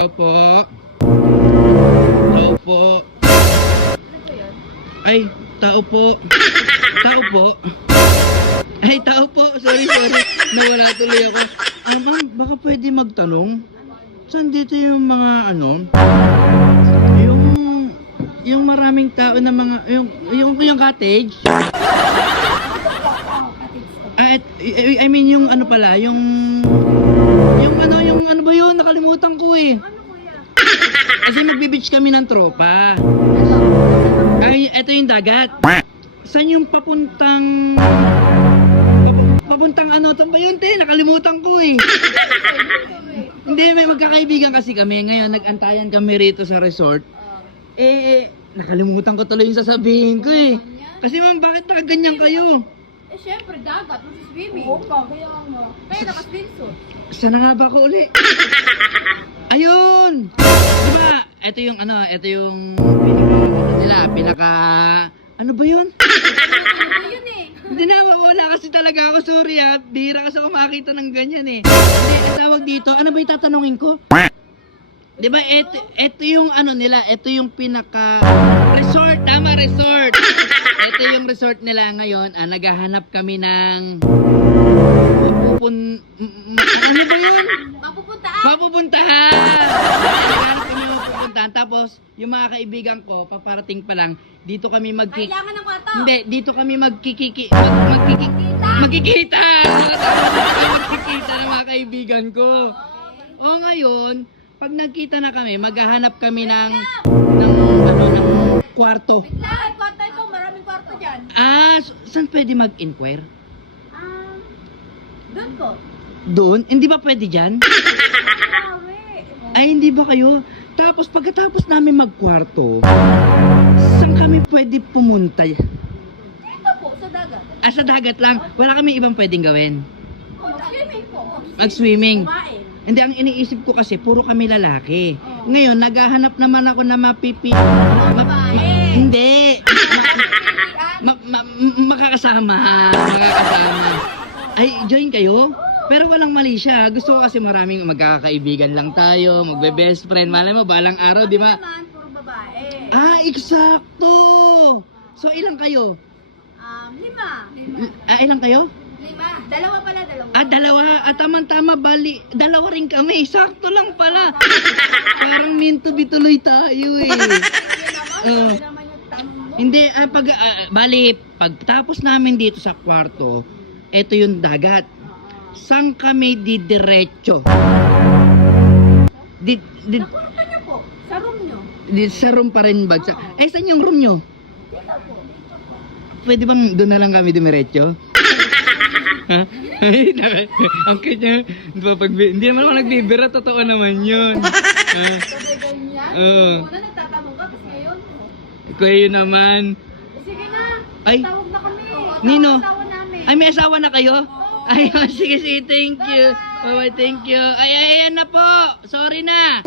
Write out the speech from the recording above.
Opo. Tao po. Ay, tao po. Tao po. Ay, tao po. Sorry. Nawala tuloy ako. Ma'am, baka pwede magtanong? Saan dito yung mga yung maraming tao na mga yung cottage? I mean yung ano pala, yung ano ba yun? Nakalimutan ko eh. Kasi magbe-beach kami ng tropa. Ay, eto yung dagat. Saan yung papuntang ano? Saan ba yun, te? Nakalimutan ko eh. Hindi, may magkakaibigan kasi kami. Ngayon, nag-antayan kami rito sa resort. Nakalimutan ko tuloy yung sasabihin ko eh. Kasi ma'am, bakit nakaganyan kayo? Syempre, dagat. Mag-swimming. Oo pa, kaya nga. Kaya naka-swimsuit. Saan na nga ba ako uli? Ayun! Diba, ito yung pinaka, ano ba yun? Ayun eh. Hindi na, wala kasi talaga ako, sorry ha. Bihira kasi ako makita ng ganyan eh. Hindi, ang tawag dito, ano ba yung tatanungin ko? Diba, ito yung ano nila, ito yung pinaka resort, tama, resort. Ito yung resort nila ngayon, naghahanap kami ng ano ba yun? Mapupuntahan! Naghahanap kami ng mapupuntahan. Tapos, yung mga kaibigan ko, paparating pa lang, dito kami Kailangan ng kwarto. Hindi, dito kami magkikita ng mga kaibigan ko. O ngayon, pag nagkita na kami, maghahanap kami ng kwarto. Wait lang, kwarto ito. Maraming kwarto dyan. Saan pwede mag-inquire? Doon po. Doon? Hindi ba pwede dyan? Ay, hindi ba kayo? Tapos, pagkatapos namin magkwarto, saan kami pwede pumunta? Dito po, sa dagat. Sa dagat lang. Wala kami ibang pwedeng gawin. Mag-swimming po. Mag-swimming. Kumain. Hindi, ang iniisip ko kasi, puro kami lalaki. Ngayon, naghahanap naman ako na Babae. Hindi. Makakasama. Ay, join kayo? Pero walang mali siya. Gusto ko kasi maraming magkakaibigan lang tayo, magbe-best friend. Malay mo, balang araw, di ba? Naman, puro babae. Eksakto! So, ilang kayo? 5. Ilang kayo? 5. Dalawa pala, dalawa. Dalawa. Tama-tama, bali. Dalawa rin kami. Sakto lang pala. Parang meant to be tuloy tayo eh. Yun naman yung tanong mo. Hindi, bali, pagtapos namin dito sa kwarto, eto yung dagat. Saan kami didiretso? Sa kwarto niyo po. Sa room niyo. Sa room pa rin ba? Saan yung room nyo? Dito po. Pwede bang doon na lang kami dumiretso? Ha? Ang cute niya. Hindi naman ako nagbibira. Totoo naman yun. Sabay ganyan. Oo. Una nagtatanong ka, tapos ngayon. Kayo naman. Sige na. Ay. Tawag na kami. Nino? Asawa namin. Ay, may asawa na kayo? Ay, sige, thank you. Bye-bye, thank you. Ay, ayan na po. Sorry na.